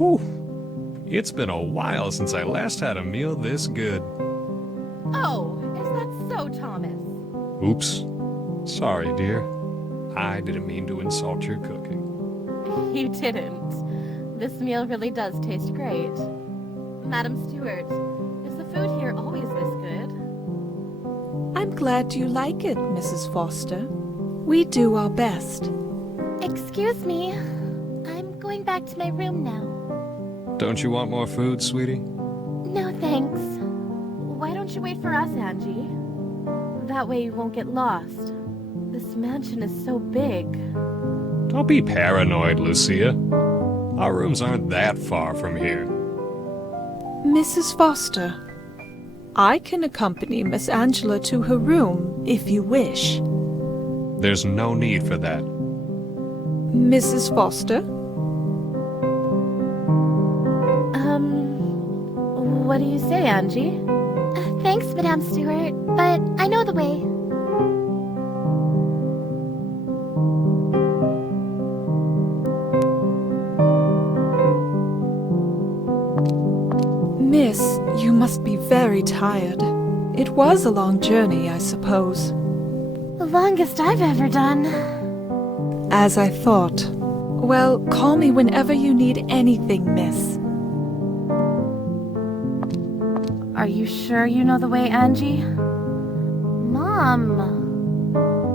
Whew. It's been a while since I last had a meal this good. Oh, is that so, Thomas? Oops. Sorry, dear. I didn't mean to insult your cooking. You didn't. This meal really does taste great. Madam Stewart, is the food here always this good? I'm glad you like it, Mrs. Foster. We do our best. Excuse me. I'm going back to my room now. Don't you want more food, sweetie? No, thanks. Why don't you wait for us, Angie? That way you won't get lost. This mansion is so big. Don't be paranoid, Lucia. Our rooms aren't that far from here. Mrs. Foster, I can accompany Miss Angela to her room if you wish. There's no need for that. Mrs. Foster? What do you say, Angie? Thanks, Madame Stewart, but I know the way. Miss, you must be very tired. It was a long journey, I suppose. The longest I've ever done. As I thought. Well, call me whenever you need anything, miss. Are you sure you know the way, Angie? Mom.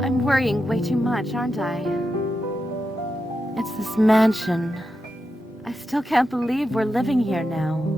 I'm worrying way too much, aren't I? It's this mansion. I still can't believe we're living here now.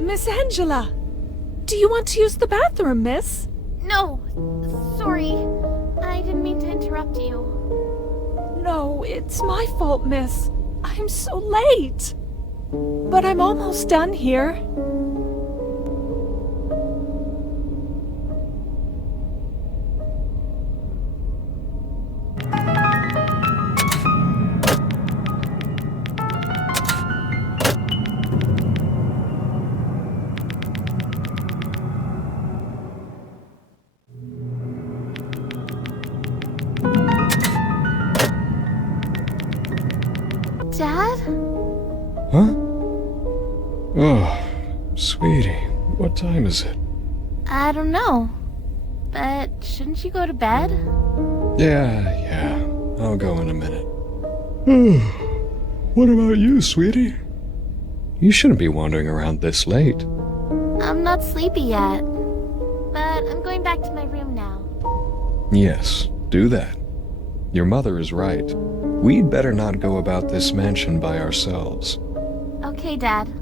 Miss Angela! Do you want to use the bathroom, miss? No, sorry. I I didn't mean to interrupt you. No, it's my fault, miss. I'm so late. But I'm almost done here. Dad? Huh? Oh, sweetie, what time is it? I don't know. But shouldn't you go to bed? Yeah, I'll go in a minute. What about you, sweetie? You shouldn't be wandering around this late. I'm not sleepy yet. But I'm going back to my room now. Yes, do that. Your mother is right. We'd better not go about this mansion by ourselves. Okay, Dad.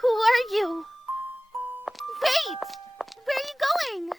Who are you? Wait! Where are you going?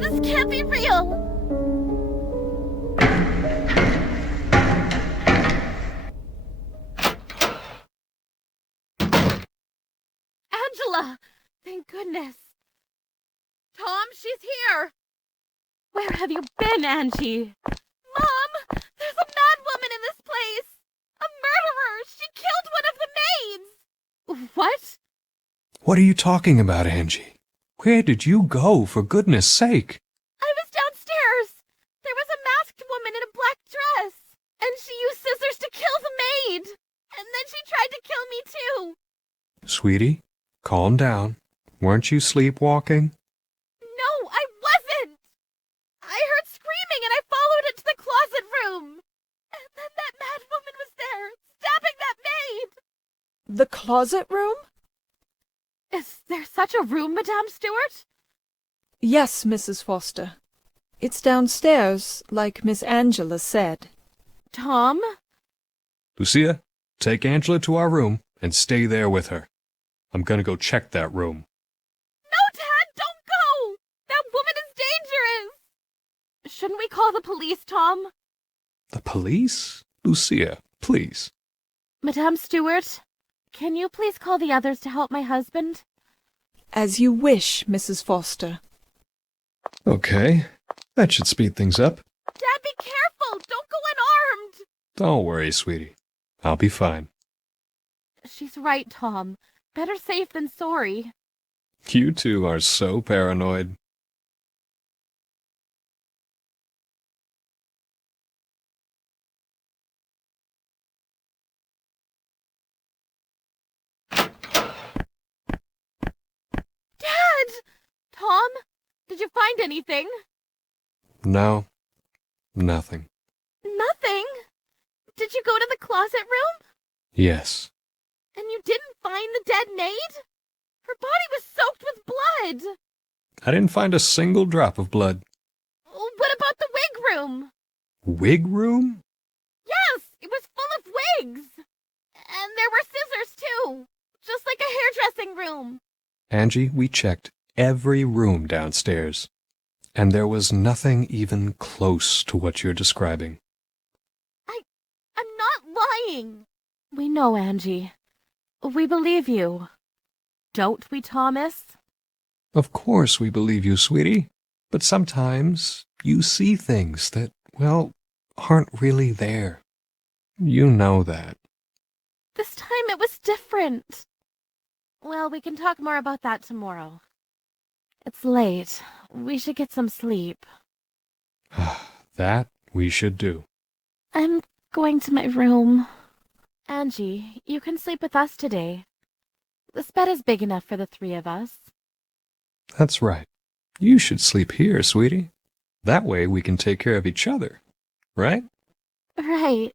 This can't be real. Angela! Thank goodness. Tom, she's here. Where have you been, Angie? Mom, there's a mad woman in this place. A murderer. She killed one of the maids. What? What are you talking about, Angie? Where did you go, for goodness sake? I was downstairs. There was a masked woman in a black dress, and she used scissors to kill the maid. And then she tried to kill me too. Sweetie, calm down. Weren't you sleepwalking? No, I wasn't. I heard screaming and I followed it to the closet room. And then that mad woman was there, stabbing that maid. The closet room? Is there such a room, Madame Stewart? Yes, Mrs. Foster. It's downstairs, like Miss Angela said. Tom? Lucia, take Angela to our room and stay there with her. I'm gonna go check that room. No, Dad, don't go. That woman is dangerous. Shouldn't we call the police, Tom? The police? Lucia, please. Madame Stewart, can you please call the others to help my husband? As you wish, Mrs. Foster. Okay, that should speed things up. Dad, be careful. Don't go unarmed. Don't worry, sweetie. I'll be fine. She's right, Tom. Better safe than sorry. You two are so paranoid. Dad! Tom, did you find anything? No, nothing. Nothing. Did you go to the closet room? Yes. And you didn't find the dead maid? Her body was soaked with blood. I didn't find a single drop of blood. What about the wig room? Wig room? Yes, it was full of wigs. And there were scissors, too. Just like a hairdressing room. Angie, we checked every room downstairs, and there was nothing even close to what you're describing. I'm not lying. We know, Angie. We believe you. Don't we, Thomas? Of course we believe you, sweetie, but sometimes you see things that, well, aren't really there. You know that. This time it was different. Well, we can talk more about that tomorrow. It's late. We should get some sleep. That we should do. I'm going to my room. Angie, you can sleep with us today. This bed is big enough for the three of us. That's right. You should sleep here, sweetie. That way we can take care of each other, right? Right.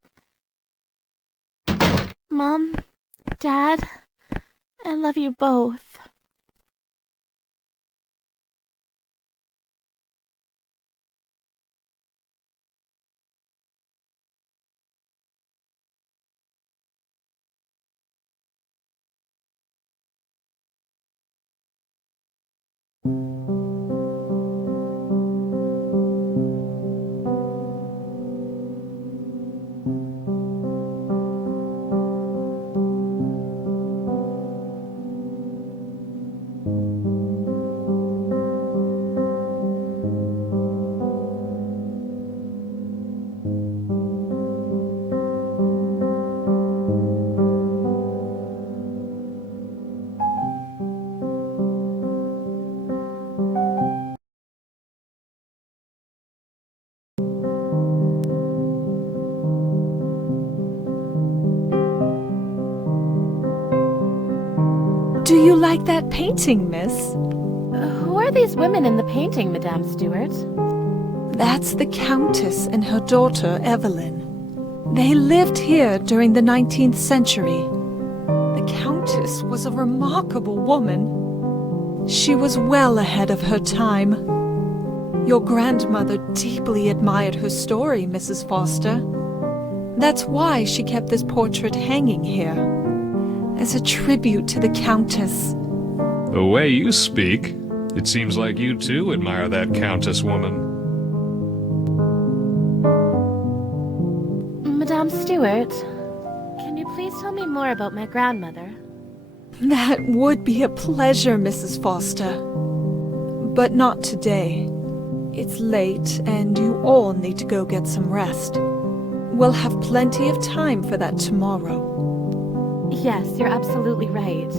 Mom, Dad, I love you both. Do you like that painting, miss? Who are these women in the painting, Madame Stewart? That's the Countess and her daughter, Evelyn. They lived here during the 19th century. The Countess was a remarkable woman. She was well ahead of her time. Your grandmother deeply admired her story, Mrs. Foster. That's why she kept this portrait hanging here, as a tribute to the Countess. The way you speak, It seems like you too admire that Countess woman. Madame Stewart, can you please tell me more about my grandmother? That would be a pleasure, Mrs. Foster. But not today. It's late, and you all need to go get some rest. We'll have plenty of time for that tomorrow. Yes, you're absolutely right.